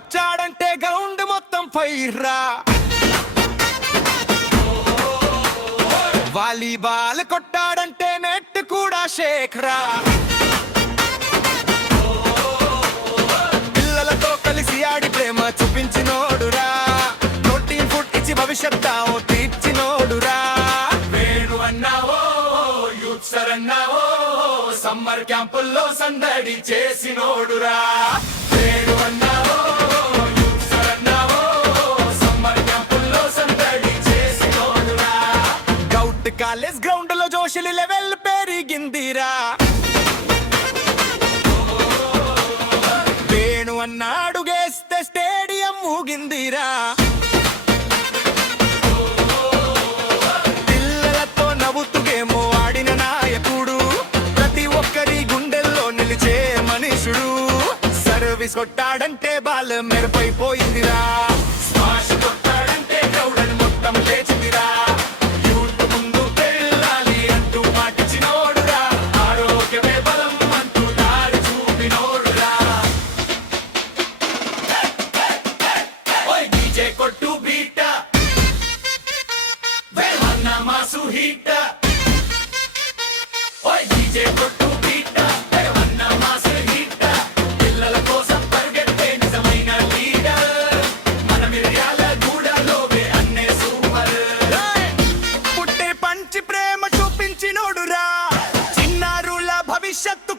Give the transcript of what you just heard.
వచ్చాడంటే గ్రౌండ్ మొత్తం ఫైర్రా. Volleyball కొట్టాడంటే net కూడా షేక్రా. పిల్లలతో కలిసి ఆడి ప్రేమ చూపించినోడురా. ప్రోటీన్ ఫుడ్ ఇచ్చి భవిష్యత్తు తీర్చినోడురా. వేణు అన్నావో యూత్ సర్ అన్నావో సమ్మర్ క్యాంపుల్లో సందడి చేసినోడురా. వేణు అన్నావో యూత్ సర్ అన్నావో సమ్మర్ క్యాంపుల్లో సందడి చేసినోడురా. గౌట్ కాలేజ్ గ్రౌండ్ లో జోషులు లెవెల్ పెరిగిందిరా. వేణు అన్న అడుగేస్తే స్టేడియం ఊగిందిరా. పిల్లలతో నవ్వుతూ గేమో ఆడిన నాయకుడు, ప్రతి ఒక్కరి గుండెల్లో నిలిచే మనుషుడు. సర్వీస్ కొట్టాడంటే బాల్ మెరుపైపోయిందిరా. స్మాష్ కొట్టాడంటే గ్రౌండ్ మొత్తం లేచిందిరా. యూత్ ముందు వెళ్ళాలి అంటూ మాటిచ్చినోడురా. ఆరోగ్యమే బలం అంటూ దారి చూపినోడురా. ఓయ్ డీజే కొట్టు బీట వేమన్న మాసు హీట. ఓయ్ డీజే కొట్టు బీట వేమన్న మాసు హీట. పిల్లల కోసం పరిగెత్తే నిజమైన లీడర్ మన మిర్యాల గూడలోవే అన్నే సూపర్. పుట్టే పంచి ప్రేమ చూపించినోడురా. చిన్నారుల భవిష్యత్తు